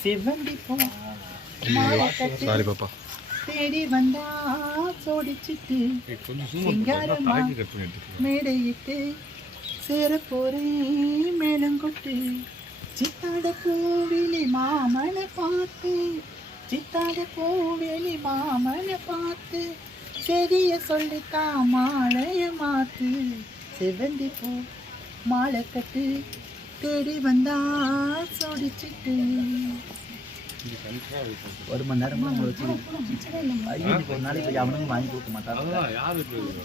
சிவந்தி sorry பாப்பா தேடி வந்தா சோடிச்சிட்டு சிங்காரமா மேடையிட்டு சேர போறேன் மேலங்கொட்டு சித்தாட பூவிலி மாமனை பார்த்து சித்தாட பூவிலி மாமனை பார்த்து செடிய சொல்லித்தா மாலைய மாத்து. செவந்தி பூ மாலை கட்டு தேடி வந்தா சோடிச்சிட்டு. ஒரு மணி நேரமா ஐயோ இன்னைக்கு ஒரு நாளைக்கு அவனுங்க வாங்கி கொடுக்க மாட்டாங்க.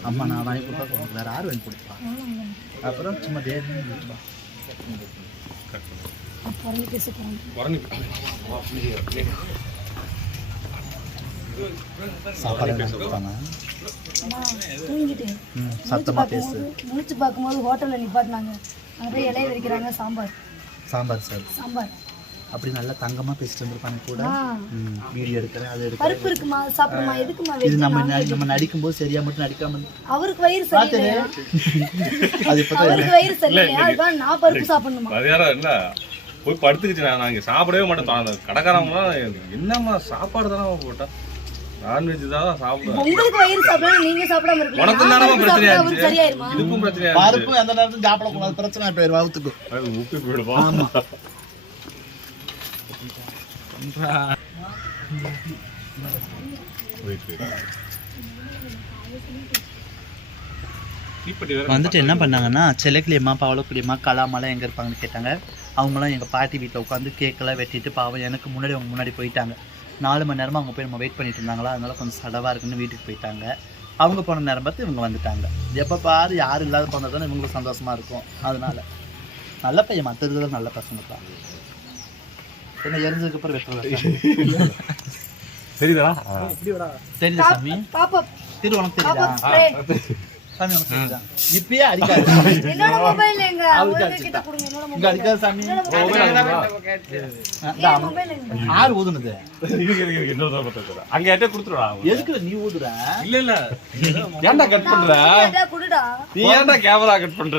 அம்மா நான் வாங்கி கொடுத்தா உனக்கு வேற யார் வாங்கி கொடுப்பா? அப்புறம் சும்மா தேடி விட்டுப்பா சாப்பாடு கொடுப்பாங்க. தூங்கிட்டு சத்தமாக பேசு. முடிச்சு பார்க்கும்போது ஹோட்டலில் நிப்பாட்டினாங்க. அங்கே போய் இலைய விரிக்கிறாங்க சாம்பார். சாம்பார் சார். சாம்பார். அப்படி நல்லா தங்கமாக பேசிட்டு வந்திருப்பாங்க கூட. வீடியோ எடுக்கிறேன் அது எடுக்கிறேன். பருப்பு இருக்குமா அது சாப்பிடுமா எதுக்குமா இது நம்ம நம்ம நடிக்கும்போது சரியா மட்டும் நடிக்காம அவருக்கு வயிறு சரியில்லையா? அது இப்போ அவருக்கு வயிறு சரியில்லையா? அதுதான் நான் பருப்பு சாப்பிடணுமா? மதியானம் இல்ல. போய் படுத்துக்கிச்சு நான் இங்க சாப்பிடவே மாட்டேன். அந்த கடைக்காரங்களாம் என்னம்மா சாப்பாடு தானே போட்டா? நான்வெஜ் தான் சாப்பிடுவேன். உங்களுக்கு வயிறு சாப்பிடலாம் நீங்க சாப்பிடாம இருக்கலாம் உனக்கு நான் தானே பருப்பு பிரச்சனை சாப்பிட்டா அவருக்கு ஆச்சு சரியாயிருமா இதுக்கும் பிரச்சனை பருப்பு எந்த நேரத்தும் சாப்பிடக்கூடாது. பிரச்சனை போயிடும் வகுத்துக்கு அது உப்பி போயிடுவா ஆமா. வந்துட்டு என்ன பண்ணாங்கன்னா செல்லக்கிளியம்மா பவளக்குடியம்மா கலாமெல்லாம் எங்கே இருப்பாங்கன்னு கேட்டாங்க. அவங்களாம் எங்கள் பாட்டி வீட்டில் உட்காந்து கேக்கெல்லாம் வெட்டிட்டு பாவம் எனக்கு முன்னாடி அவங்க முன்னாடி போயிட்டாங்க. நாலு மணி நேரமாக அவங்க போய் நம்ம வெயிட் பண்ணிட்டு இருந்தாங்களா? அதனால கொஞ்சம் சடவாக இருக்குன்னு வீட்டுக்கு போயிட்டாங்க. அவங்க போன நேரம் பார்த்து இவங்க வந்துட்டாங்க. எப்போ பாரு யாரும் இல்லாத போனது தானே இவங்களுக்கு சந்தோஷமா இருக்கும். அதனால நல்ல பையன் மற்றது நல்ல பசங்க தான். என்ன எரிஞ்சதுக்கு அப்புறம் வெட்டுறது சரிதா தெரியல சாமி? பாப்பா திரு உனக்கு தெரியுதா. சாமி இப்பயே அடிக்காது. என்னோட மொபைல் எங்க அவருக்கு அவங்க கிட்ட கொடுங்க என்னோட இங்க அடிக்காது சாமி. மொபைல் மொபைல் எங்க யார் ஊதுனது. அங்க யார்ட்டே கொடுத்துருவா எதுக்கு நீ ஊதுற? இல்ல இல்ல. ஏன்டா கட் பண்ற? நீ ஏன்டா கேமரா கட் பண்ற?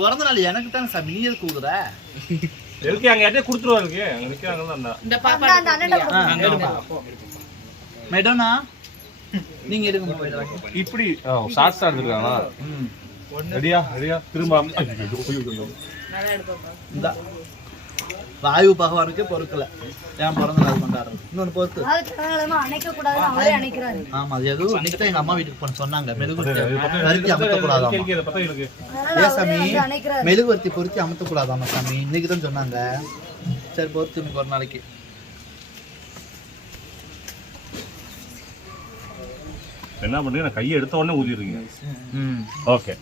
பிறந்த நாள் எனக்கு தானே சாமி. நீ எதுக்கு ஊதுற? எதுக்கு? அங்க யார்ட்டே கொடுத்துருவாருக்கு அங்க நிக்கிறாங்க அந்த. அண்ணன். மெடோனா? நீங்க எடுக்க மொபைல் இப்படி ஷார்ட் ஸ்டார் இருக்காங்களா ரெடியா ரெடியா? திரும்ப இந்த. வாயு பகவானுக்கு பொறுக்கல. ஏன் பிறந்த நாள் கொண்டாடுறது? இன்னொன்னு பொறுத்து. அது தரங்களமா அணைக்க கூடாதுன்னு அவரே அணைக்கிறாரு. ஆமா அது எதுவும் இன்னைக்கு தான் எங்க அம்மா வீட்டுக்கு போன சொன்னாங்க. மெழுகுவர்த்தி பொருத்தி அமர்த்தக்கூடாதாமா அவரே சாமி மெழுகுவர்த்தி பொருத்தி அமர்த்தக்கூடாதாமா சாமி? இன்னைக்கு தான் சொன்னாங்க. சரி பொறுத்து இன்னைக்கு ஒரு நாளைக்கு. என்ன பண்றீங்க நான் கையை எடுத்த உடனே ஊதிடுறீங்க ம் okay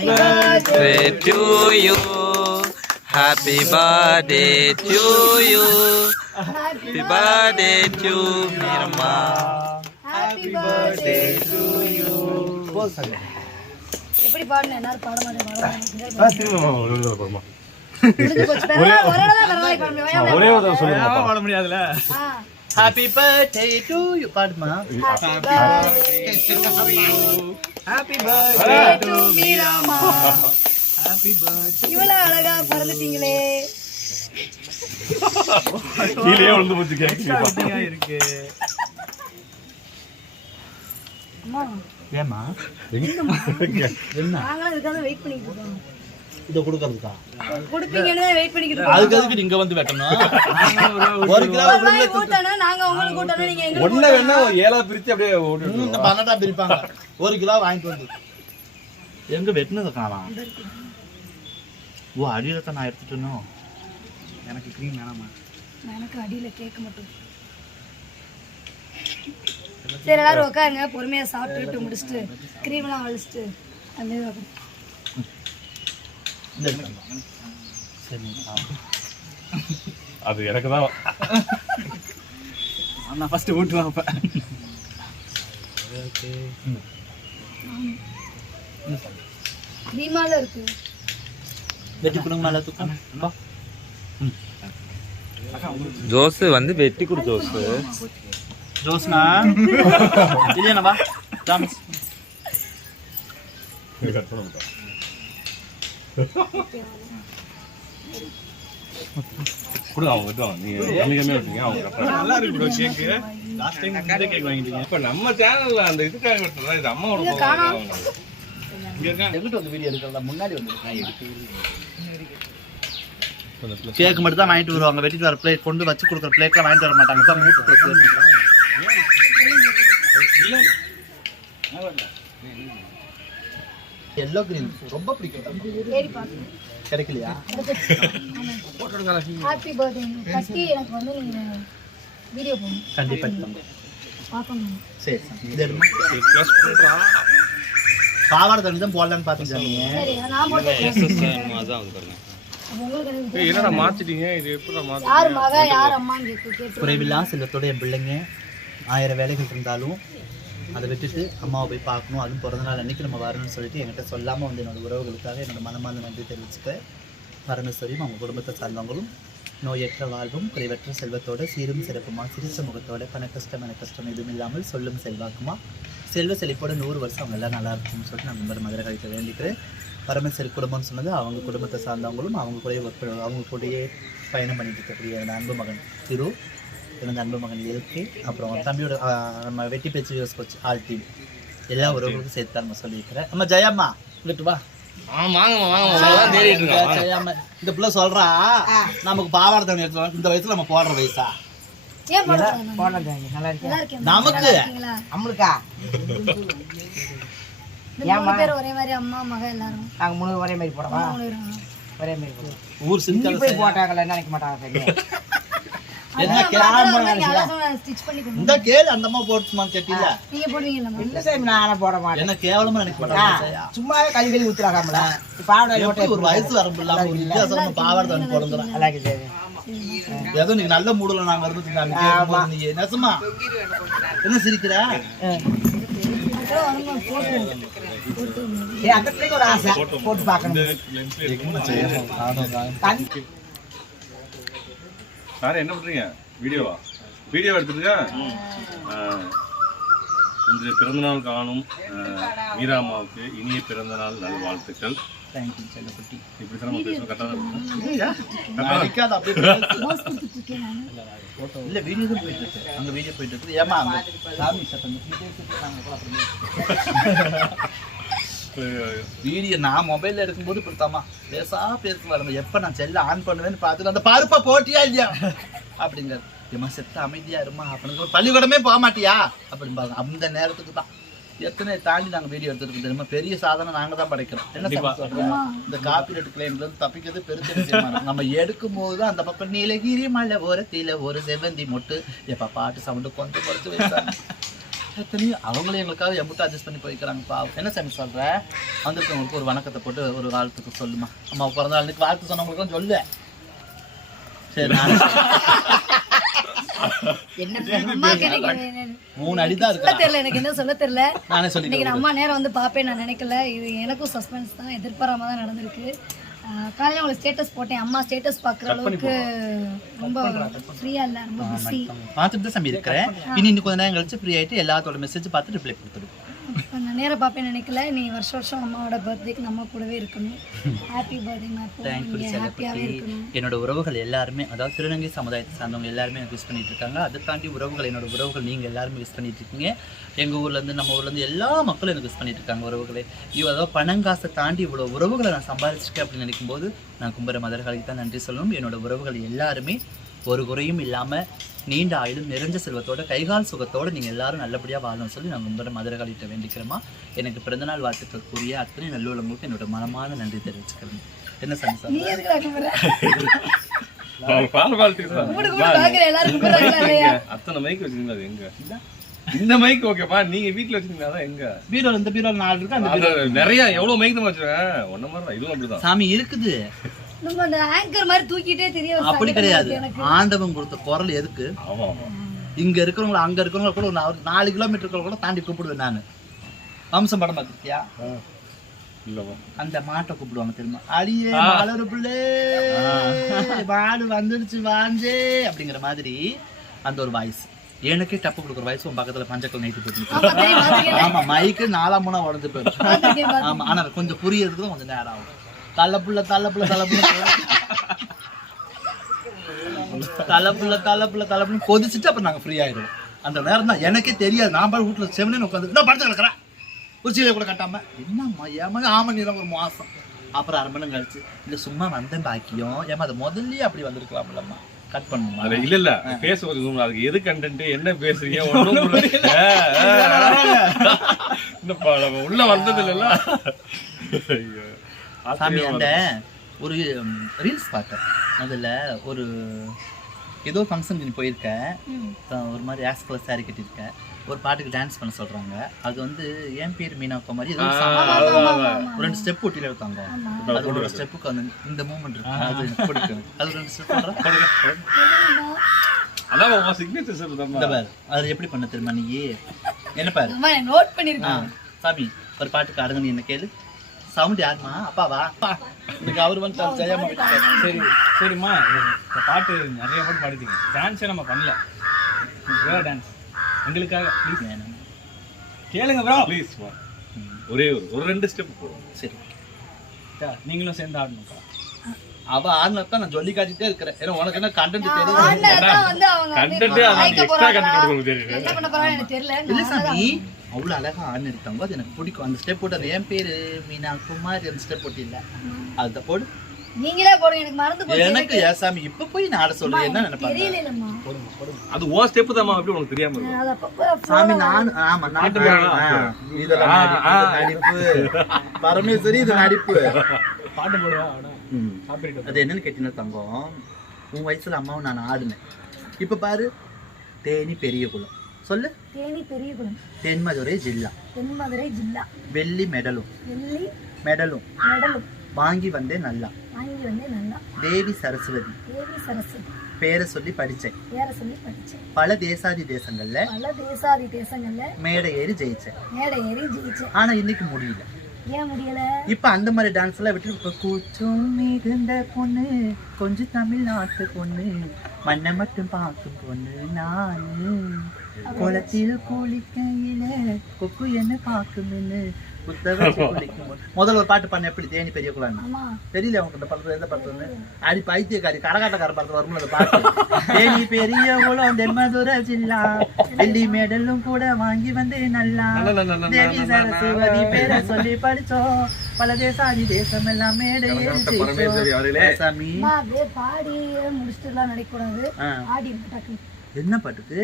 birthday to you. Happy birthday to you. Happy birthday to Mirma. Happy birthday போதும் சாமி எப்படி பாடுன எல்லாரும் பாட மாட்டேன் திரும்ப போடுமா முடிஞ்சு போச்சு பரவாயில்ல, ஒரு. ஒரே ஒரு தடவை சொல்லுங்க பாட முடியாதுல ஆ. ஹாப்பி பர்த்டே டு யூ பாடுமா Happy birthday. Happy birthday to மீராமா. இவ்வளவு அழகா பிறந்துட்டீங்களே. கீழே விழுந்து போச்சு இருக்கு. அம்மா. ஏமா என்ன? நாங்களும் இதுக்காக வெயிட் பண்ணிட்டு இருக்கோம். இதை கொடுக்கறதுக்கா? கொடுப்பீங்கன்னு தான் வெயிட் பண்ணிக்கிட்டு இருக்கோம். அதுக்கு எதுக்கு நீங்க வந்து வெட்டணும்? ஒரு கிலோ ஒன்ன வேணா ஒரு ஏழா பிரிச்சு அப்படியே பன்னெண்டா பிரிப்பாங்க. ஒரு கிலோ வாங்கிட்டு வந்து. எங்க வெட்டினது காணாம் ஓ அடியில தான் நான் எடுத்துட்டணும் எனக்கு க்ரீம் வேணாமா? எனக்கு அடியில கேட்க மட்டும். சரி எல்லாரும் உட்காருங்க. பொறுமையா சாப்பிட்டுட்டு முடிச்சுட்டு கிரீம்லாம் வலிச்சுட்டு அப்படியே உட்காருங்க. இந்த எடுத்துக்கலாம். சரி அது எனக்கு தான். நான் ஃபர்ஸ்ட் ஊட்டுவேன் அப்ப. பீமால இருக்கு. வெட்டி கொடுங்க மேல தூக்கம். ஜோஸ் வந்து வெட்டி கொடு ஜோஸ் ஜோஸ்னா இல்லையா வா. தாமஸ் கட் பண்ண மாட்டேன். அவங்க நீங்க அவங்க நல்லா இருக்கு ப்ரோ லாஸ்ட் டைம் இந்த கேக் வாங்கிட்டீங்க இப்ப நம்ம சேனல்ல அந்த இதுக்காக வெட்டுறதா இது அம்மாவோட எங்கிட்ட வந்து வீடியோ எடுக்கிறதா முன்னாடி வந்து கேக் மட்டும் தான் வாங்கிட்டு வருவாங்க. வெட்டிட்டு வர பிளேட் கொண்டு வச்சு கொடுக்குற பிளேட்லாம் வாங்கிட்டு வர மாட்டாங்க. தான் மூட்டு போச்சு. எல்லோ கிரீன் ரொம்ப பிடிக்கும். கிடைக்கலையா? ஹாப்பி பர்த்டே ஃபர்ஸ்ட் எனக்கு வந்து நீங்க வீடியோ போகணும் கண்டிப்பா. எடுத்தாங்க. பார்க்கணும். சரி சார் இது Plus பண்றா. பாவாடை தண்ணி தான் போடலான்னு ஏய், என்னடா மாத்திட்டீங்க? இது எப்படா மாத்தி குறைவில்லா செல்வத்தோட என் பிள்ளைங்க ஆயிரம் வேலைகள் இருந்தாலும் அதை விட்டுட்டு அம்மாவை போய் பார்க்கணும். அதுவும் பிறந்த நாள் அன்னைக்கு நம்ம வரணும்னு சொல்லிட்டு என்கிட்ட சொல்லாமல் வந்து என்னோட உறவுகளுக்காக என்னோடய மனமார்ந்த நன்றி தெரிவிச்சுக்கிறேன் பரமேஸ்வரியும் அவங்க குடும்பத்தை சார்ந்தவங்களும் நோயற்ற வாழ்வும் குறைவற்ற செல்வத்தோட சீரும் சிறப்புமா சிரிச்ச முகத்தோட பண கஷ்டம் என கஷ்டம் எதுவும் இல்லாமல் சொல்லும் செல்வாக்குமா? செல்வ செழிப்போட நூறு வருஷம் அவங்க எல்லாம் நல்லா இருக்கும்னு சொல்லிட்டு நான் நம்பர் மதுரை கழிக்க வேண்டிக்கிறேன் பரமேஸ்வரி குடும்பம்னு சொன்னது அவங்க குடும்பத்தை சார்ந்தவங்களும் அவங்க கூட ஒர்க் அவங்க கூடயே பயணம் பண்ணிட்டு இருக்கக்கூடிய அன்பு மகன் திரு எனது அன்பு மகன் எல்கே அப்புறம் தம்பியோட நம்ம வெட்டி பேச்சு யூஸ் கோச் ஆல் டீம். எல்லா உறவுகளுக்கும் சேர்த்து நம்ம சொல்லியிருக்கிறேன். நம்ம ஜெயம்மா இங்கிட்டு வா. இந்த பிள்ளை சொல்றா நமக்கு பாவாடை தண்ணி எடுத்து இந்த வயசுல நம்ம போடுற வயசா? நமக்கு? நம்மளுக்கா ஒரே மாதிரி அம்மா மக எல்லாரும். நாங்க மூணு ஒரே மாதிரி போடவா. ஒரே மாதிரி போடுவோம் ஊர் சிந்தி போய் போட்டாங்கல்ல நினைக்க மாட்டாங்க என்ன நான் பண்ணி கொடுப்பேன். இந்த கேளு அந்த அம்மா போட்டுமான்னு கேட்டீங்க நீங்க போடுவீங்கல்ல இல்ல சார் நான் போட மாட்டேன். என்ன கேவலமா நினைக்க மாட்டாங்க சும்மாவே கழுவி கழுவி ஊத்துறாங்கல்ல பாவடை எப்படி ஒரு வயசு வரம்பு இல்லாம ஒரு வித்தியாசம் பாவாடை தண்ணி போடுறோம் நல்லா ஏதோ மூடுல நாங்க இருந்து நீ நெசமா. என்ன சிரிக்கிற? போட்டு போட்டு ஒரு ஆசை. போட்டு பார்க்கணும். தண்ணி சார் என்ன பண்றீங்க? வீடியோவா? வீடியோ எடுத்துருக்க? இன்று பிறந்தநாள் காணும் ஆ, மீரா அம்மாவுக்கு இனிய பிறந்தநாள் நல்வாழ்த்துக்கள். தேங்க்யூ செல்லப்பட்டி. இப்படி தான் நம்ம பேசணும் கரெக்டாக இல்ல வீடியோ தான் போயிட்டு இருக்கு. அங்க வீடியோ போயிட்டு இருக்கு. ஏமா சாமி சத்தம். நாங்க கூட அப்புறமே வீடியோ நான் மொபைல்ல எடுக்கும்போது இப்படித்தாம்மா பேசா பேசுவாங்க நம்ம எப்ப நான் செல்ல ஆன் பண்ணுவேன்னு பார்த்துட்டு அந்த பருப்பை போட்டியா இல்லையா? அப்படிங்கிறது. ஏமா செத்த அமைதியா இருமா அப்படின்னு ஒரு பள்ளிக்கூடமே போக மாட்டியா? அப்படின்னு பாருங்க அந்த நேரத்துக்கு தான். எத்தனை தாண்டி நாங்க வீடியோ எடுத்துருக்கோம் தெரியுமா? பெரிய சாதனை நாங்க தான் படைக்கிறோம். என்ன இந்த காப்பிரைட் கிளைம்ல இருந்து தப்பிக்கிறது பெருசு. நம்ம எடுக்கும் போது தான் அந்த பக்கம் நீலகிரி மலை ஓரத்தில ஒரு செவந்தி மொட்டு. எப்ப பாட்டு சவுண்டு கொஞ்சம் குறைச்சு வைத்தாங்க எத்தனையும் அவங்களும் எங்களுக்காக எம்பிட்டு அட்ஜஸ்ட் பண்ணி போய்க்கிறாங்க பாவம் என்ன சாமி சொல்ற? வந்திருக்கவங்களுக்கு ஒரு வணக்கத்தை போட்டு ஒரு வாழ்த்துக்கு சொல்லுமா. அம்மா பிறந்த நாளுக்கு வாழ்த்து சொன்னவங்களுக்கும் சொல்லு சரி மூணு அடி தான் சொல்ல இருக்கா தெரியல எனக்கு என்ன சொல்ல தெரியல. நானே அம்மா நேரம் வந்து பார்ப்பேன் நான் நினைக்கல. இது எனக்கும் சஸ்பென்ஸ் தான் எதிர்பாராம தான் நடந்திருக்கு. காலையில உங்களுக்கு ஸ்டேட்டஸ் போட்டேன். அம்மா ஸ்டேட்டஸ் பார்க்குற அளவுக்கு ரொம்ப ஃப்ரீயா இல்ல ரொம்ப பிஸி பார்த்துட்டு தான் சாமி இருக்கிறேன். இனி இன்னும் கொஞ்ச நேரம் கழிச்சு ஃப்ரீ ஆயிட்டு எல்லாத்தோட மெசேஜ் பார்த்து ரிப்ளை கொடுத்துருவோம் நான் நேரம் பார்ப்பேன் நினைக்கல. நீ வருஷம் வருஷம் அம்மாவோட பர்த்டேக்கு நம்ம கூடவே இருக்கணும். ஹாப்பி பர்த்டே ஹாப்பியாவே இருக்கணும். என்னோட உறவுகள் எல்லாருமே அதாவது திருநங்கை சமுதாயத்தை சார்ந்தவங்க எல்லாருமே எனக்கு விஷ் பண்ணிட்டு இருக்காங்க. அதை தாண்டி உறவுகள் என்னோட உறவுகள் நீங்க எல்லாருமே விஷ் பண்ணிட்டு இருக்கீங்க. எங்க ஊர்ல இருந்து நம்ம ஊர்ல இருந்து எல்லா மக்களும் எனக்கு விஷ் பண்ணிட்டு இருக்காங்க உறவுகளே. இவ அதாவது பணங்காசை தாண்டி இவ்வளவு உறவுகளை நான் சம்பாதிச்சிருக்கேன் அப்படின்னு நினைக்கும் போது நான் கும்பர மதர்களுக்கு தான் நன்றி சொல்லணும். என்னோட உறவுகள் எல்லாருமே ஒரு குறையும் இல்லாம நீண்ட ஆயுளும் நிறைஞ்ச செல்வத்தோட கைகால் சுகத்தோட நீங்க எல்லாரும் நல்லபடியா வாழணும்னு சொல்லி நான் கும்பர மதுரகாளிகிட்ட வேண்டிக்கிறேமா எனக்கு பிறந்தநாள் வாழ்த்துக்கள் கூறிய அத்தனை நல்லுள்ளவங்களுக்கு என்னோட மனமான நன்றி தெரிவிச்சுக்கிறேன். என்ன எங்க? இந்த மைக் ஓகேப்பா நீங்க வீட்ல வச்சிருந்தீங்களா அதான் எங்க? பீரோல இந்த பீரோல நாலு இருக்கு அந்த நிறைய எவ்வளவு மைக் தான் வச்சிருக்கேன்? ஒன்ன மாதிரி தான் இதுவும் அப்படிதான். சாமி இருக்குது. நம்ம அந்த ஆங்கர் மாதிரி தூக்கிட்டே தெரியும் அப்படி கிடையாது. ஆண்டவன் கொடுத்த குரல் எதுக்கு? இங்க இருக்கிறவங்கள அங்க இருக்கிறவங்கள கூட ஒரு நாலு கிலோமீட்டர் கூட தாண்டி கூப்பிடுவேன் நானு. வம்சம் படம் இல்லவா அந்த மாட்டை கூப்பிடுவாங்க தெரியுமா? அடியே மலரு பிள்ளை மாடு வந்துடுச்சு வாஞ்சே அப்படிங்கிற மாதிரி அந்த ஒரு வாய்ஸ் எனக்கே டப்பு கொடுக்குற வாய்ஸ் உன் பக்கத்துல பஞ்சக்கல் நைட்டு போட்டு ஆமா மைக்கு நாலாம் மூணா உடஞ்சு போயிடும். ஆமா ஆனா கொஞ்சம் புரியறதுக்கு கொஞ்சம் நேரம் ஆகும். தள்ளப்புள்ள தள்ளப்புள்ள தள்ளப்புள்ள தலைப்புல தலைப்புல தலைப்புல கொதிச்சுட்டு அப்புறம் நாங்க ஃப்ரீ ஆயிடுவோம். அந்த நேரம் தான் எனக்கே தெரியாது. நான் பாரு வீட்டுல செவனே உட்காந்து நான் படுத்து கிடக்குறேன் சீலை கூட கட்டாம என்னம்மா ஏமா ஆமா நீ ஒரு மாசம். அப்புறம் அரை மணி நேரம் கழிச்சு இல்ல சும்மா வந்தேன் பாக்கியம். ஏமா அது முதல்லயே அப்படி வந்திருக்கலாம்லம்மா. கட் பண்ணுமா இல்ல இல்ல. பேச ல. அதுக்கு எது கண்டென்ட் என்ன பேசுறீங்க? ஒண்ணும் உள்ள வந்தது ஐயோ. சாமி அந்த ஒரு ரீல்ஸ் பார்த்தேன். அதுல ஒரு ஏதோ ஃபங்க்ஷன் நீ போயிருக்க ஒரு மாதிரி ஆஸ் கலர் சாரி கட்டியிருக்க ஒரு பாட்டுக்கு டான்ஸ் பண்ண சொல்றாங்க. அது வந்து என் பேர் மீனா அதான். ஒரு ரெண்டு ஸ்டெப் ஒட்டில எடுத்தாங்க அது ஒரு ஸ்டெப்புக்கு அந்த இந்த மூமெண்ட் இருக்கு. அது பிடிக்கும். அது ரெண்டு ஸ்டெப் அதான் உன். இந்த பாரு அது எப்படி பண்ண தெரியுமா நீ? என்ன பாரு. நோட் பண்ணிருக்கேன். சாமி ஒரு பாட்டுக்கு ஆடுங்க நீ என்ன கேளு. சவுண்ட் யாருமா அப்பாவா? அப்பா. இன்னைக்கு அவர் வந்து விட்டாரு சரி சரிம்மா. இந்த பாட்டு நிறைய பாட்டு பாடிட்டீங்க. டான்ஸே நம்ம பண்ணல. வேற டான்ஸ் எங்களுக்காக ப்ளீஸ் வேணாம். கேளுங்க ப்ரோ மா. ஒரே ஒரு ஒரு ரெண்டு ஸ்டெப் போடும் சரி நீங்களும் சேர்ந்து ஆடணும்ப்பா அவ ஆடினதான் நான் சொல்லி காட்டிட்டே இருக்கிறேன். ஏன்னா உனக்கு என்ன கண்டென்ட் தெரியும் கண்டென்ட் எக்ஸ்ட்ரா? கண்டென்ட் உங்களுக்கு தெரியுது. என்ன பண்ண போறாங்க எனக்கு தெரியல. இல்ல சாமி. அவ்வளவு அழகா ஆடினு இருக்காங்க அது எனக்கு பிடிக்கும். அந்த ஸ்டெப் போட்டு அந்த என் பேரு மீனா குமார் அந்த ஸ்டெப் போட்டு இல்ல அதை போடு. நீங்களே போடுங்க எனக்கு மறந்து போச்சு. எனக்கு ஏன் சாமி இப்ப போய் நான் ஆட சொல்றேன். என்ன நினைப்பாங்க? தெரியலம்மா அது ஓ ஸ்டெப் தான் எப்படி உனக்கு தெரியாம அப்பப்போ சாமி நான் ஆமா. ஆ, இதெல்லாம் பரமேஸ்வரி இது நடிப்பு. பாட்டு போடுவா அது என்னன்னு கேட்டீங்கன்னா தங்கம்? உன் வயசுல அம்மாவும் நான் ஆடினேன். இப்ப பாரு தேனி பெரிய குளம். சொல்லு. தேனி பெரியகுளம் தென்மதுரை ஜில்லா. தென்மதுரை ஜில்லா. வெள்ளி மெடலும் வெள்ளி மெடலும் மெடலும் வாங்கி வந்தேன் நல்லா. வாங்கி வந்து நல்லா. தேவி சரஸ்வதி. தேவி சரஸ்வதி. பேரை சொல்லி படிச்சேன். பேர சொல்லி படிச்சேன். பல தேசாதி தேசங்கள்ல பல தேசாதி தேசங்கள்ல மேடை ஏறி ஜெயிச்சேன். மேடை ஏறி ஜெயிச்சேன். ஆனா இன்னைக்கு முடியல. ஏன் முடியல? இப்ப அந்த மாதிரி டான்ஸ் எல்லாம் விட்டு இப்ப கூச்சம் மிகுந்த பொண்ணு கொஞ்சம் தமிழ்நாட்டு பொண்ணு மண்ணை மட்டும் பார்க்கும் பொண்ணு நானு. குளத்தில் குளிக்கையில கொக்கு என்ன பொண்ணு. முதல்ல ஒரு பாட்டு பண்ண எப்படி? தேனி பெரிய ஆமா. தெரியல உனக்கு இந்த படத்துல எந்த படத்துல அடி பைத்தியக்காரி கரகாட்டக்கார படத்துல வரும்ல அந்த பாட்டு. தேனி பெரிய குளம் தென்மதுரை ஜில்லா வெள்ளி மெடலும் கூட வாங்கி வந்து நல்லா. தேவி சரஸ்வதி பேரை சொல்லி படிச்சோம். பல தேசாதி தேசம் எல்லாம் மேடை. சாமி பாடி முடிச்சுட்டு எல்லாம் நடிக்கக்கூடாது ஆ. ஆடி என்ன பாட்டுக்கு?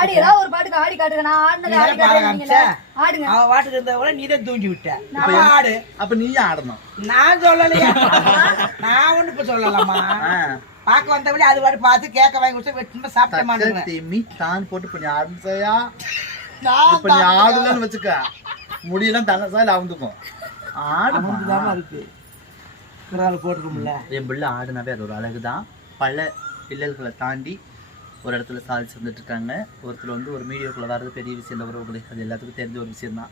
ஆடி ஏதாவது ஒரு பாட்டுக்கு ஆடி காட்டுங்க. நான் ஆடினது ஆடி காட்டுறீங்களா. ஆடுங்க. அவ பாட்டுக்கு இருந்த கூட நீ தான் தூண்டி விட்ட. நம்ம ஆடு. அப்ப நீயும் ஆடணும். நான் சொல்லலையா? நான் ஒண்ணு இப்ப சொல்லலாமா. பார்க்க வந்தபடி அது பாட்டு பார்த்து கேட்க வாங்கி கொடுத்து வெட்டுமா சாப்பிட்ட மாட்டேங்க திம்மி தான் போட்டு நீ ஆரம்பிச்சையா இப்ப நீ ஆடலன்னு வச்சுக்க. முடியெல்லாம் தனசால அவுந்துக்கும். ஆடுமா? இருக்கு. பிறகு போட்டுருக்கும்ல. என் பிள்ளை ஆடுனாவே அது ஒரு அழகுதான். பல பிள்ளைகளை தாண்டி ஒரு இடத்துல சாதிச்சு வந்துட்டு இருக்காங்க ஒருத்தர் வந்து ஒரு மீடியோக்குள்ளே வர்றது பெரிய விஷயம் இல்லை உறவுகளே அது எல்லாத்துக்கும் தெரிஞ்ச ஒரு விஷயம் தான்.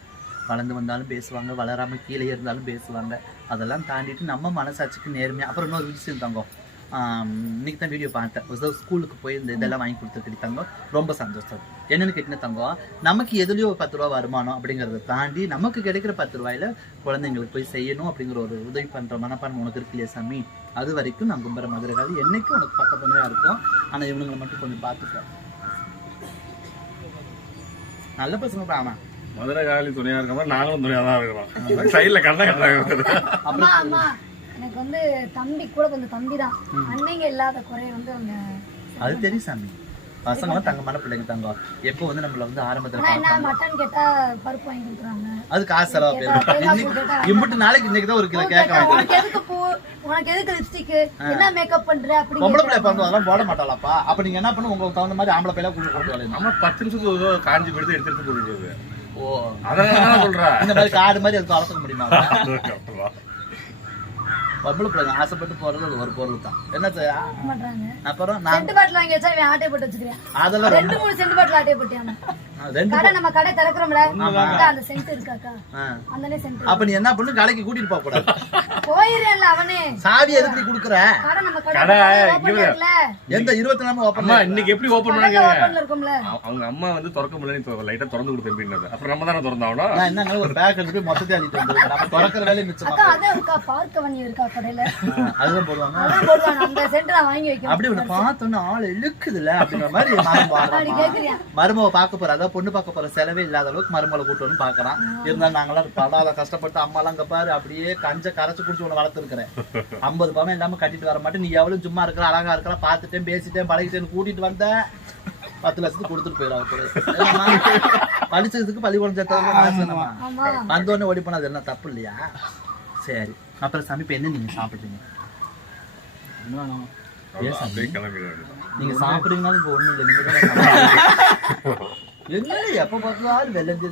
வளர்ந்து வந்தாலும் பேசுவாங்க வளராமல் கீழே இருந்தாலும் பேசுவாங்க. அதெல்லாம் தாண்டிட்டு நம்ம மனசாட்சிக்கு நேர்மையா அப்புறம் இன்னொரு விஷயம் தங்கம். இன்னைக்கு தான் வீடியோ பார்த்தேன். ஒரு ஸ்கூலுக்கு போய் இந்த இதெல்லாம் வாங்கி கொடுத்துருக்கு தங்கம் ரொம்ப சந்தோஷம். என்னன்னு கேட்டினா தங்கம் நமக்கு எதுலயோ பத்து ரூபா வருமானம் அப்படிங்கறத தாண்டி நமக்கு கிடைக்கிற பத்து ரூபாயில குழந்தைங்களுக்கு போய் செய்யணும் அப்படிங்கிற ஒரு உதவி பண்ற மனப்பான்மை உனக்கு இருக்கு இல்லையா சாமி? அது வரைக்கும் நான் கும்புற மதுரைகள் என்னைக்கும் உனக்கு பக்கத்துணையா இருக்கும். ஆனா இவனுங்களை மட்டும் கொஞ்சம் பார்த்துக்க. நல்ல பசங்க ஆமா. மதுரை காலி துணையா இருக்க மாதிரி நாங்களும் துணையா தான் இருக்கிறோம் சைட்ல கண்ண. அம்மா அம்மா. எனக்கு வந்து தம்பி கூட கொஞ்சம் தம்பி தான் அன்னைங்க இல்லாத குறைய வந்து அவங்க அது தெரியும் சாமி. பசங்க தங்கமான பிள்ளைங்க தங்கம். எப்போ வந்து நம்மள வந்து ஆரம்பத்துல என்ன மட்டன் கேட்டா பருப்பு வாங்கி கொடுக்குறாங்க அது காசு செலவா போயிடும். இன்னைக்கு இம்புட்டு நாளைக்கு இன்னைக்கு தான் ஒரு கிலோ கேட்க வாங்கி உனக்கு எதுக்கு பூ உனக்கு எதுக்கு லிப்ஸ்டிக் என்ன மேக்கப் பண்ற அப்படி பொம்பளை பிள்ளை பிறந்து அதெல்லாம் போட மாட்டாளாப்பா. அப்ப நீங்க என்ன பண்ணு உங்களுக்கு தகுந்த மாதிரி ஆம்பளை பிள்ளை கூட்டு போட்டு வரலாம் நம்ம பத்து நிமிஷத்துக்கு காஞ்சி போயிட்டு எடுத்து எடுத்து போட்டுட்டு ஓ. அதான் சொல்றேன். இந்த மாதிரி காடு மாதிரி அதுக்கு வளர்த்துக்க முடியுமா? பொம்பளை பிள்ளைங்க ஆசைப்பட்டு போறது அது ஒரு பொருள் தான். என்ன செய்ய அப்புறம் நான் சென்ட் பாட்டில் வாங்கி வச்சா ஆட்டை போட்டு வச்சுக்கிறேன் அதெல்லாம் ரெண்டு மூணு சென்ட் பாட்டில் ஆட்டை ரெண்டு கடை நம்ம கடை திறக்கிறோம்ல. அக்கா, அந்த சென்ட் இருக்காக்கா? ஆ. அந்த சென்ட் அப்ப நீ என்ன பண்ணு? கடைக்கு கூட்டிட்டு போக கூடாது போயிடுறேன்ல அவனே. சாவி எதுக்கு கொடுக்குற? கடை நம்ம கடை, கடை இங்க ஓபன்ல இருக்குல்ல எந்த இருபத்தி நாலு ஓப்பன் அம்மா இன்னைக்கு எப்படி ஓபன் கடை பண்ணாங்க? ஓபன்ல இருக்கும்ல. அவங்க அம்மா வந்து திறக்க முடியல இப்போ லைட்டா திறந்து கொடுத்து அப்படின்னது அப்புறம் நம்ம தானே திறந்தாவணும்? நான் என்னங்க ஒரு பேக் எடுத்து மொத்தத்தை அள்ளிட்டு வந்துருக்கேன் நம்ம திறக்கிற வேலையை மிச்சமா அக்கா அதான் இருக்கா பார்க்க வண்ணி இருக்கா கடையில? போகும். அதுதான் போடுவாங்க. அதான் போடுவாங்க. அந்த சென்ட் நான் வாங்கி வைக்கிறேன் அப்படி உன்னை பார்த்தோன்னு ஆள் இழுக்குதுல்ல அப்படிங்கிற மாதிரி மரம் அப்படி பாடுறான் கேக்குறியா? மருமவை பார்க்க போற. அதாவது பொண்ணு பார்க்க போற செலவே இல்லாத அளவுக்கு மருமகளை கூட்டு வந்து பாக்குறான் இருந்தாலும் நாங்களாம் படாத கஷ்டப்பட்டு அம்மாலாம் அங்க பாரு அப்படியே கஞ்ச கரைச்சு குடிச்சு உன்னை வளர்த்துருக்கிறேன். ஐம்பது பவன் இல்லாம கட்டிட்டு வர மாட்டேன். நீ எவ்வளவு சும்மா இருக்கிற அழகா இருக்கிற பார்த்துட்டேன் பேசிட்டேன் பழகிட்டேன்னு கூட்டிட்டு வந்த பத்து லட்சத்துக்கு கொடுத்துட்டு போயிடும் படிச்சதுக்கு பள்ளிக்கூடம் சேர்த்தா ஆமா வந்தோடனே ஓடி போனா அது என்ன தப்பு இல்லையா? சரி. அப்புறம் சாமி இப்ப என்ன நீங்க வேண்டியது நீங்க சாப்பிடுறீங்கனாலும் இப்போ ஒண்ணும் இல்லை. நீங்க எப்ப பார்த்தாலும் வெள்ளம்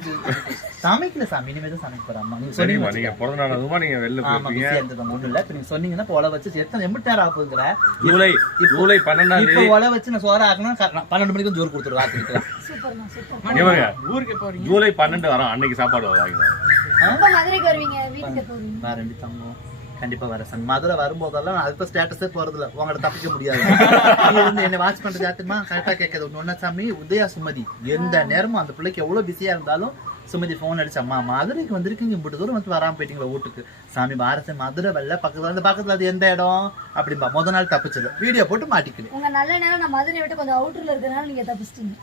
சமைக்கல சாமி இனிமே தான் சமைக்க நீங்க சரிம்மா சொன்னீங்க நீங்க பிறந்த நாள் அதுமா நீங்க வெளில இல்ல. இப்ப நீங்க சொன்னீங்கன்னா இப்போ உழ வச்சு எத்தனை எம்பிட்டு நேரம் ஆகுதுங்கிற ஜூலை ஜூலை பன்னெண்டாம் தேதி. வச்சு நான் சோறு ஆக்கணும் பன்னெண்டு மணிக்கு ஜோறு கொடுத்துருவா ஜூலை பன்னெண்டு வரோம் அன்னைக்கு சாப்பாடு மதுரைக்கு வருவீங்க வீட்டுக்கு தங்கம்? கண்டிப்பா வரேன் சாமி மதுரை வரும்போதெல்லாம் அதுக்கு ஸ்டேட்டஸே போறது இல்ல உங்கள்ட்ட தப்பிக்க முடியாது. என்ன வாட்ச் பண்றது யாத்துமா கரெக்டா கேட்கறது ஒண்ணா சாமி உதயா சுமதி. எந்த நேரமும் அந்த பிள்ளைக்கு எவ்வளவு பிஸியா இருந்தாலும் சுமதி ஃபோன் அடிச்சு அம்மா மதுரைக்கு வந்திருக்கீங்க இப்படி தூரம் வந்து வராம போயிட்டீங்களா வீட்டுக்கு. சாமி பாரத மதுரை வெள்ள பக்கத்துல அந்த பக்கத்துல அது எந்த இடம்? அப்படிம்பா. முத நாள் தப்பிச்சது. வீடியோ போட்டு மாட்டிக்கணும் உங்க நல்ல நேரம் நான் மதுரை விட்டு கொஞ்சம் அவுட்டர்ல இருக்கிறனால நீங்க தப்பிச்சிட்டீங்க.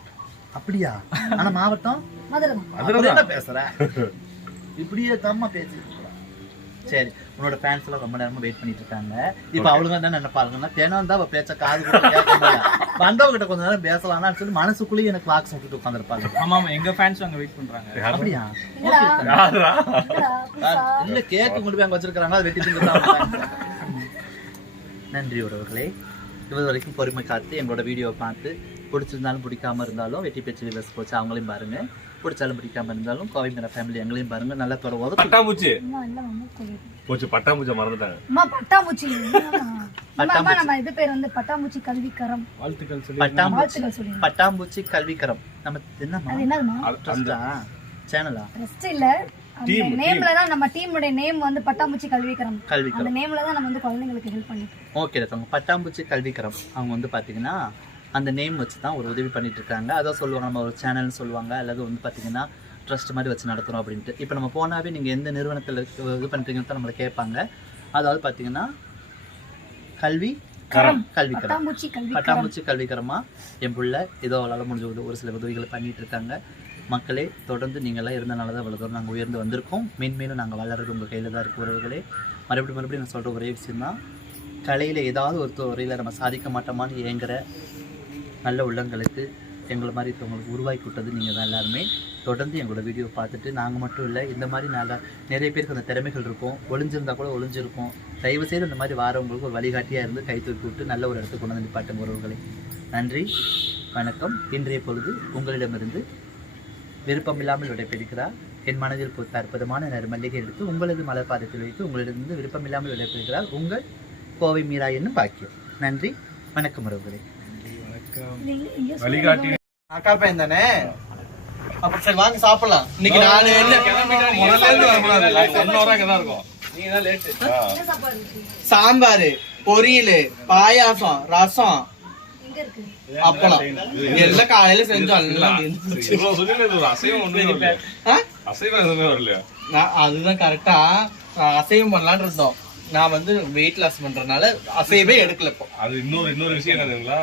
அப்படியா? ஆனா மாவட்டம்? மதுரை தான். அப்புறம் என்ன பேசுற? இப்படியே தம்மா இருக்கிற. சரி உன்னோட ஃபேன்ஸ் எல்லாம் ரொம்ப நேரமா வெயிட் பண்ணிட்டு இருக்காங்க. இப்ப அவளுங்க என்ன நினைப்பாங்கன்னா தினம் தான் பேச்ச காது கூட கேட்க முடியல வந்தவகிட்ட கொஞ்ச நேரம் பேசலாம்னு சொல்லி மனசுக்குள்ளேயே எனக்கு லாக்ஸ் விட்டுட்டு உட்காந்துருப்பாங்க ஆமா ஆமா. எங்க ஃபேன்ஸ் அங்க வெயிட் பண்றாங்க? அப்படியா? இல்ல கேக்கு கொண்டு போய் அங்க வச்சிருக்காங்க அதை வெட்டி நன்றி உறவுகளே. இது வரைக்கும் பொறுமை காத்து எங்களோட வீடியோவை பார்த்து பிடிச்சிருந்தாலும் பிடிக்காம இருந்தாலும் வெட்டி பேச்சு விவஸ் போச்சு. அவங்களையும் பாருங்க. பிடிச்சாலும் பிடிக்காம இருந்தாலும் கோவை மீரா ஃபேமிலி எங்களையும் பாருங்க. நல்லா தொட உதவி பட்டாம்பூச்சி. போச்சு பட்டாம்பூச்சி மறந்துட்டாங்க. அம்மா பட்டாம்பூச்சி அம்மா அம்மா நம்ம இது பேர் வந்து பட்டாம்பூச்சி கல்விக்கரம். வாழ்த்துக்கள் சொல்லி பட்டாம்பூச்சி. வாழ்த்துக்கள் சொல்லிடுங்க பட்டாம்பூச்சி கல்விக்கரம். நம்ம என்னம்மா? அது என்னதுமா ட்ரஸ்டா சேனலா ரெஸ்ட் இல்ல. அந்த நேம்ல தான் நம்ம டீமுடைய நேம் வந்து பட்டாம்பூச்சி கல்விக்கரம். அந்த கல்விக்கரம் நேம்ல தான் நம்ம வந்து குழந்தைங்களுக்கு ஹெல்ப் பண்ணிட்டு ஓகே ரத்தவங்க பட்டாம்பூச்சி கல்விக்கரம். அவங்க வந்து பார்த்தீங்கன்னா அந்த நேம் வச்சு தான் ஒரு உதவி பண்ணிட்டு இருக்காங்க அதான் சொல்லுவாங்க நம்ம ஒரு சேனல்னு சொல்லுவாங்க. அல்லது வந்து பார்த்தீங்கன்னா ட்ரஸ்ட் மாதிரி வச்சு நடத்துகிறோம் அப்படின்ட்டு. இப்போ நம்ம போனாவே நீங்கள் எந்த நிறுவனத்தில் இது பண்ணுறீங்கன்னு தான் நம்மளை கேட்பாங்க. அதாவது பார்த்தீங்கன்னா கல்வி கரம். பட்டாம்பூச்சி கல்விக்கரம் பட்டாம்பூச்சி கல்விக்கரமா என் புள்ள ஏதோ அவளால் முடிஞ்ச உதவி- ஒரு சில உதவிகளை பண்ணிட்டு இருக்காங்க மக்களே தொடர்ந்து நீங்களாம் இருந்தனால தான் இவ்வளோ தூரம் நாங்கள் உயர்ந்து வந்திருக்கோம். மேன்மேலும் நாங்கள் வளர்றது உங்கள் கையில் தான் இருக்கு உறவுகளே. மறுபடியும் மறுபடியும் நான் சொல்கிற ஒரே விஷயம் தான் கலையில் ஏதாவது ஒரு துறையில் நம்ம சாதிக்க மாட்டோமான்னு ஏங்குற நல்ல உள்ளங்களுக்கு எங்களை மாதிரி இருக்கவங்களுக்கு உருவாக்கி விட்டது நீங்கள் தான் எல்லாருமே. தொடர்ந்து எங்களோட வீடியோ பார்த்துட்டு நாங்கள் மட்டும் இல்லை இந்த மாதிரி நல்ல நிறைய பேருக்கு அந்த திறமைகள் இருக்கும். ஒளிஞ்சிருந்தா கூட ஒளிஞ்சிருக்கும். தயவு செய்து இந்த மாதிரி வாரவங்களுக்கு ஒரு வழிகாட்டியாக இருந்து கை தூக்கி விட்டு நல்ல ஒரு இடத்துக்கு கொண்டு வந்து நிப்பாட்டும் உறவுகளை. நன்றி வணக்கம். இன்றைய பொழுது உங்களிடமிருந்து விருப்பமில்லாமல் விடைபெறுகிறார் என் மனதில் பூத்த அற்புதமான நறுமல்லிகை எடுத்து உங்களது மலர்பாதத்தில் வைத்து உங்களிடமிருந்து விருப்பமில்லாமல் விடைபெறுகிறார் உங்கள் கோவை மீரா என்னும் பாக்கியம். நன்றி வணக்கம் உறவுகளே இது எங்க- எங்க சொல்லுங்க? வழிகாட்டி. அக்கா பையன் தானே அப்ப சரி வாங்க சாப்பிடலாம். இன்னைக்கு நாலு முதல்ல இருந்து வரக்கூடாது. ஒன் ஹவரா இங்க தான் இருக்கும். என்ன சாப்பாடு இருக்கு? சாம்பார் பொரியல் பாயாசம் ரசம் அப்பளம். எல்லாம் காலையில செஞ்சோம். அதுதான் கரெக்டா அசைவம் பண்ணலாம்னு இருந்தோம். நான் வந்து வெயிட் லாஸ் பண்றதுனால அசைவே எடுக்கல இப்போ. அது இன்னொரு இன்னொரு விஷயம் என்ன தெரியுங்களா?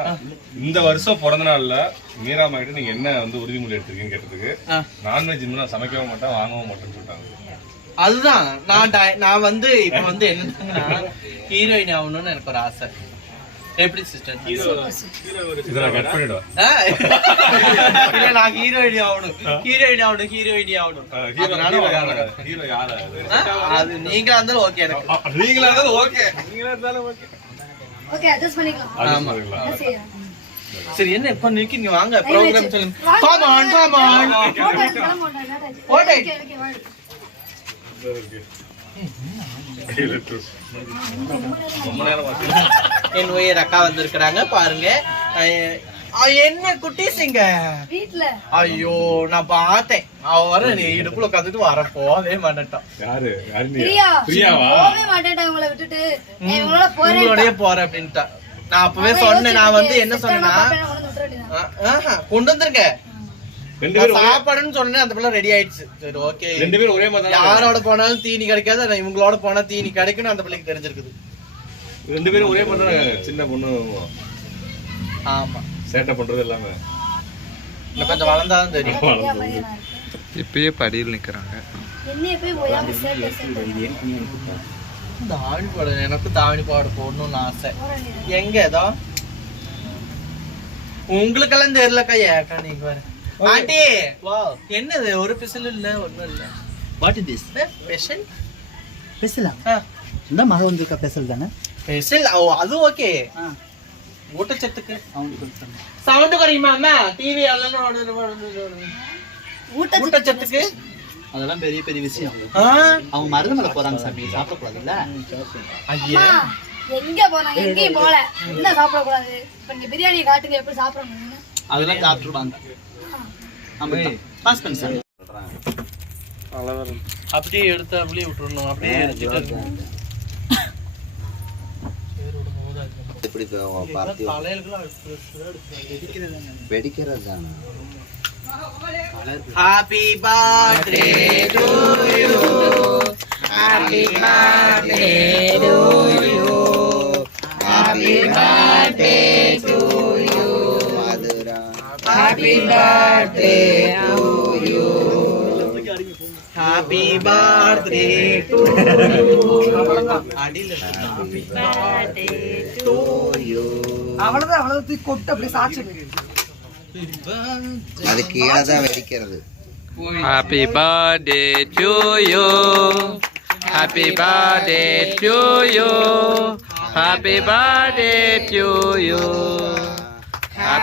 இந்த வருஷம் பிறந்த நாள்ல மீராமா கிட்ட நீங்க என்ன வந்து உறுதிமொழி எடுத்திருக்கீங்கன்னு கேட்டதுக்கு. நான்வெஜ் இன்னும் நான் சமைக்கவும் மாட்டேன் வாங்கவும் மாட்டேன்னு சொல்லிட்டாங்க. அதுதான் நான் நான் வந்து இப்ப வந்து என்னன்னா ஹீரோயின் ஆகணும்னு எனக்கு ஒரு ஆசை. எப்படி சிஸ்டர் இதை நான் கட் பண்ணிடுவேன் இல்ல நான் ஹீரோயின் ஆகணும் ஹீரோயின் ஆகணும் ஹீரோயின் ஆகணும் ஹீரோ யாரா ஹீரோ யாரா அது? நீங்களா இருந்தாலும் ஓகே எனக்கு நீங்களா இருந்தாலும் ஓகே நீங்களா இருந்தாலும் ஓகே அட்ஜஸ்ட் பண்ணிக்கலாம்? சரி என்ன இப்ப நிக்கீங்க வாங்க ப்ரோக்ராம். சொல்லுங்க ஓகே, ஓகே, என் உயர் அக்கா வந்திருக்கிறாங்க பாருங்க. என்ன குட்டீஸுங்க வீட்ல. ஐயோ நான் பார்த்தேன். அவ வர நீ இடுப்புல உட்காந்துட்டு வர போவே மாட்டேன்ட்டான். யாரு? உங்களோடய போறேன் அப்படின்ட்டா நான் அப்பவே சொன்னேன் நான் வந்து என்ன சொன்னேன்னா கொண்டு பேரும் சாப்பாடுன்னு சொன்னேன் அந்த பிள்ளை ரெடி ஆயிடுச்சு. சரி ஓகே ரெண்டு பேரும் ஒரே மாதிரி யாரோட போனாலும் தீனி கிடைக்காது இவங்களோட போனா தீனி கிடைக்கும்னு அந்த பிள்ளைக்கு தெரிஞ்சிருக்குது. ரெண்டு பேரும் ஒரே மாதிரி சின்ன பொண்ணு ஆமா. சேட்டை பண்றது எல்லாமே. இன்னும் கொஞ்சம் வளர்ந்தாதான் தெரியும். இப்பயே படியில் நிக்கிறாங்க. தாவணி போட எனக்கும் தாவணி போட போடணும்னு ஆசை. எங்க ஏதோ? உங்களுக்கெல்லாம் தெரியலக்கா ஏக்கா நீங்க வேற ஆண்டி என்னது? ஒரு பிசல் இல்ல ஒண்ணும் இல்ல. வாட் இஸ் திஸ் ஸ்பெஷல் பேசலாம் இந்த மழை வந்திருக்கா பேசல் தானே? ஸ்பெஷல் ஓ அது ஓகே ஆ. ஊட்டச்சத்துக்கு? சவுண்ட் குறையுமா அம்மா? டிவி எல்லாம் ஊட்டச்சத்து ஊட்டச்சத்துக்கு? அதெல்லாம் பெரிய பெரிய விஷயம்? அவங்க மருந்து மேல போறாங்க சாமி சாப்பிடக்கூடாதுல்ல? ஐயே. எங்க போனாங்க எங்கேயும் போல. என்ன சாப்பிடக்கூடாது? இப்ப நீங்க பிரியாணி காட்டுங்க எப்படி சாப்பிடணும்? அதெல்லாம் சாப்பிட்டுருவாங்க பாஸ் பண்ணி சார் அப்படியே எடுத்து அப்படியே விட்டுறணும். அப்படியே எடுத்துட்டு எப்படி வெடிக்கிறது தானே happy birthday to you happy birthday to you happy birthday to you Madhura happy birthday to you happy birthday to அடியில ஹாப்பி பர்த்டே டு யூ அவ்வளவுதான் அவ்வளவு தூக்கி கொட்டு அப்படி சாச்சு அது கீழே தான் வெடிக்கிறது Happy birthday to you. Happy birthday to you. Happy birthday to you.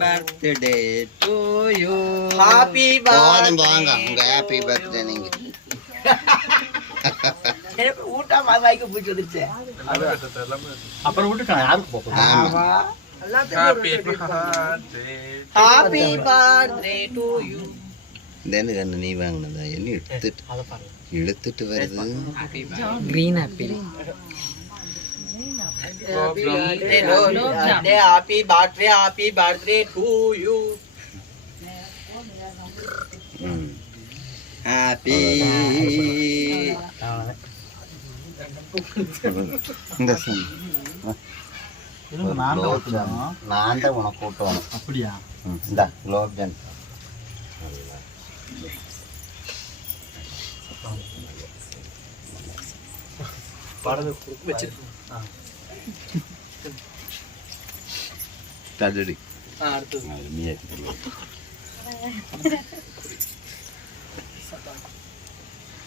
Birthday to you Happy போதும் போங்க. birthday. உங்க ஹாப்பி பர்த்டே நீங்க. ஊட்டா வாய்க்கு போயிட்டு வந்துருச்சு. அப்புறம் விட்டுட்டான் யாருக்கு போகும் ஆமா. Happy birthday. Happy birthday to you. இந்த கண்ணு நீ வாங்கினதா? என்ன எடுத்துட்டு இழுத்துட்டு வருது? Birthday, birthday, happy birthday, happy birthday to you. Happy இந்த சம் நான் தான் ஊத்தணும். நான் தான் உனக்கு கூட்டணும் அப்படியா? இந்த குலோப்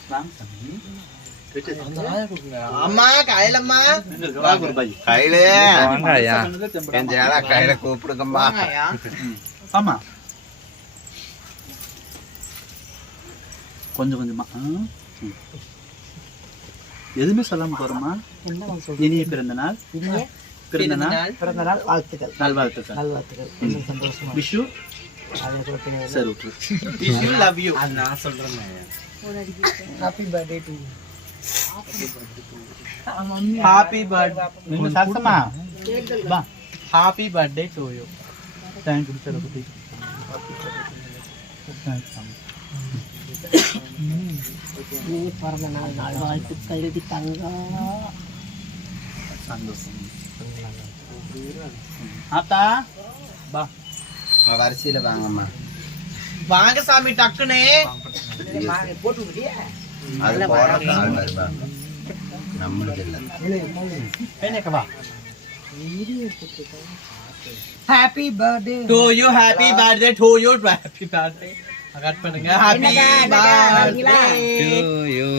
சாமி அம்மா காயலம்மா கையில கையில கூப்பிடுங்கம்மா. ஆமா கொஞ்சம் கொஞ்சமா. எதுவுமே சொல்லாம போறோமா? இனிய பிறந்த நாள். பிறந்த நாள். பிறந்த நாள். வாழ்த்துக்கள். நல்வாழ்த்துக்கள். நல்வாழ்த்துக்கள். சந்தோஷமா விஷு சரி விட்டுரு Wish you. love you. Happy birthday to Happy birthday. நீங்க சாப்பிட்டமா வா. Happy birthday to you. Thank you sir குட்டி பிறந்த நாள் நாள் வாழ்த்துக்கள் இது தங்கம் சந்தோஷம் ஆத்தா வா வரிசையில வாங்கம்மா வாங்க சாமி டக்குனே போட்டு விடுறியா அது போற ஆள் வருவாங்க நம்மளுக்கு இல்லை பேனேக்க வா happy birthday to you happy birthday. To you happy birthday. Cut பண்ணுங்க happy to you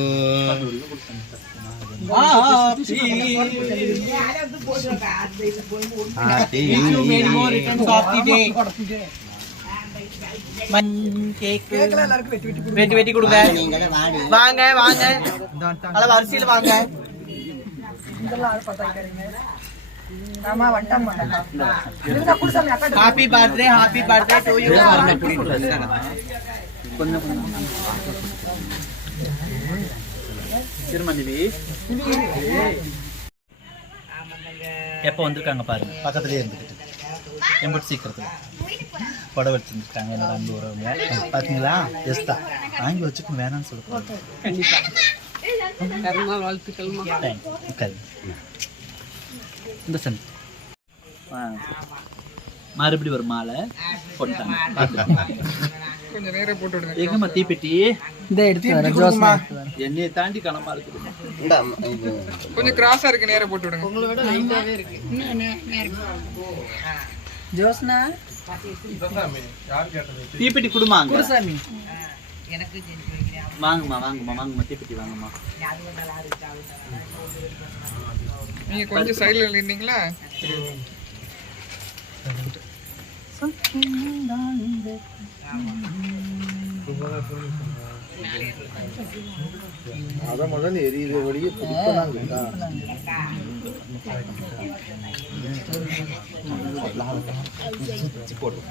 many more returns of the day. Cake வெட்டி வெட்டி கொடுங்க வாங்க வாங்க அல வரிசையில வாங்க happy birthday happy birthday to you கொஞ்சம் திருமணிவி எப்போ வந்திருக்காங்க பாருங்க. பக்கத்துலேயே இருந்துக்கிட்டு எம்பிட்டு சீக்கிரத்தில். புடவை வச்சுருந்துருக்காங்க என்னோட அன்பு உறவுங்க. பார்த்தீங்களா எஸ் தான் வாங்கி வச்சுக்கோ வேணாம்னு சொல்லுங்க தேங்க்யூ உட்காருங்க இந்த சன் மறுபடியும் ஒரு மாலை போட்டாங்க எங்கம்மா தீப்பெட்டி இந்த எடுத்து ஜோஸ்மா என்னைய தாண்டி கனமா இருக்குது கொஞ்சம் கிராஸா இருக்கு நேரா போட்டு விடுங்க ஜோஸ்னா தீப்பெட்டி குடுமாங்க குருசாமி வாங்கம்மா வாங்கம்மா வாங்கம்மா தீப்பெட்டி வாங்கம்மா நீங்க கொஞ்சம் சைடுல நின்னீங்களா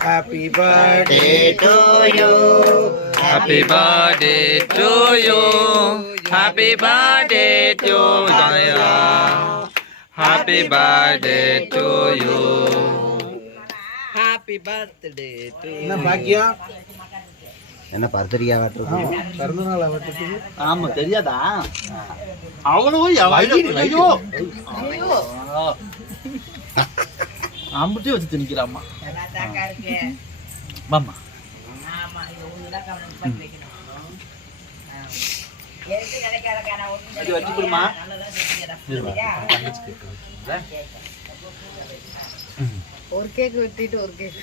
happy birthday to you Happy birthday to you. Happy birthday to you. Happy birthday to you. Happy birthday to என்ன பாக்கியம் என்ன பர்தரியா ஆமா தெரியாதா? அவ்வளோ ஐயோ. அம்புட்டே வச்சு திணிக்கிறாம்மா. வாம்மா அது வச்சு கொடுமா. ஒரு கேக் வெட்டிட்டு ஒரு கேக்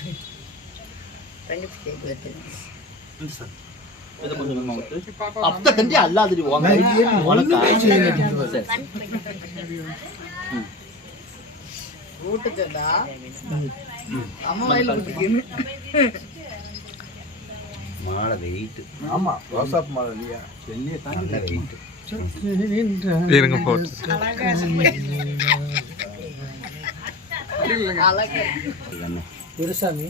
தங்கச்சி கேக் வெட்டி இதை. அப்ப. ஊட்டுச்சண்டா அம்மா வயல் ஊட்டிக்கணும் மாலை வெயிட் ஆமா ரோசாப் மாலை இல்லையா? நல்ல வெயிட் இருங்க போட்டு. குருசாமி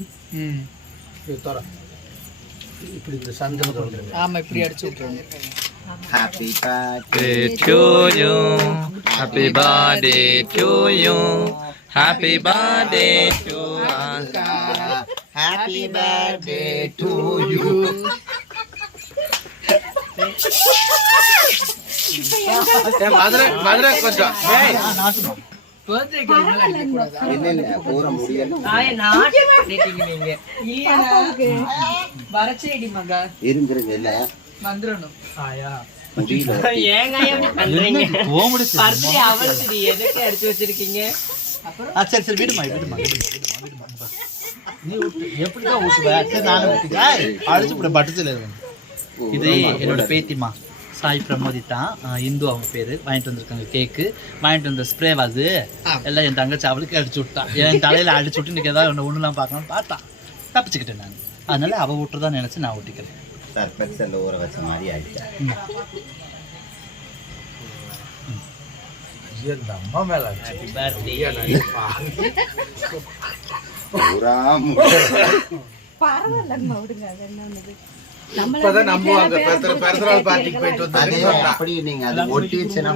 இப்படி இந்த சந்தன ஆமா இப்படி அடிச்சு விட்டுருங்க happy Happy to you. Happy birthday to you. Happy birthday to us. Happy birthday to you Madurai Madurai கொஞ்சம். வரச்சேடி மகா. இருந்துருங்க இல்ல. வந்துடணும் ஆயா. முடியல. கோமுடி ஆ, சரி சரி விடுமா விடுமா விடுமா விடுமா விடுமா. நீ எப்படிதான் சரி நானும் ஊட்டிக்கிறேன் அழிச்சு விட பட்டத்தில் இது என்னோட பேத்திமா சாய் பிரமோதிதா. இந்து அவங்க பேரு. வாங்கிட்டு வந்திருக்காங்க கேக்கு வாங்கிட்டு வந்த ஸ்ப்ரே அது? எல்லாம் என் தங்கச்சி அவளுக்கு அடிச்சு விட்டான் என் தலையில அடிச்சு விட்டு இன்னைக்கு ஏதாவது ஒன்று ஒண்ணுலாம் பார்க்கணும்னு பார்த்தா. தப்பிச்சுக்கிட்டேன் நான். அதனால அவ விட்டுறதா நினைச்சு நான் ஊட்டிக்கிறேன். சர்பெக்ஸ் ஊற வச்ச மாதிரி ஆயிடுச்சு பூரா இப்பதான் நம்புவாங்க. பிறந்த பிறந்த நாள் பார்ட்டிக்கு போயிட்டு அதே வந்து அப்படி நீங்க அதை ஒட்டி வச்சுன்னா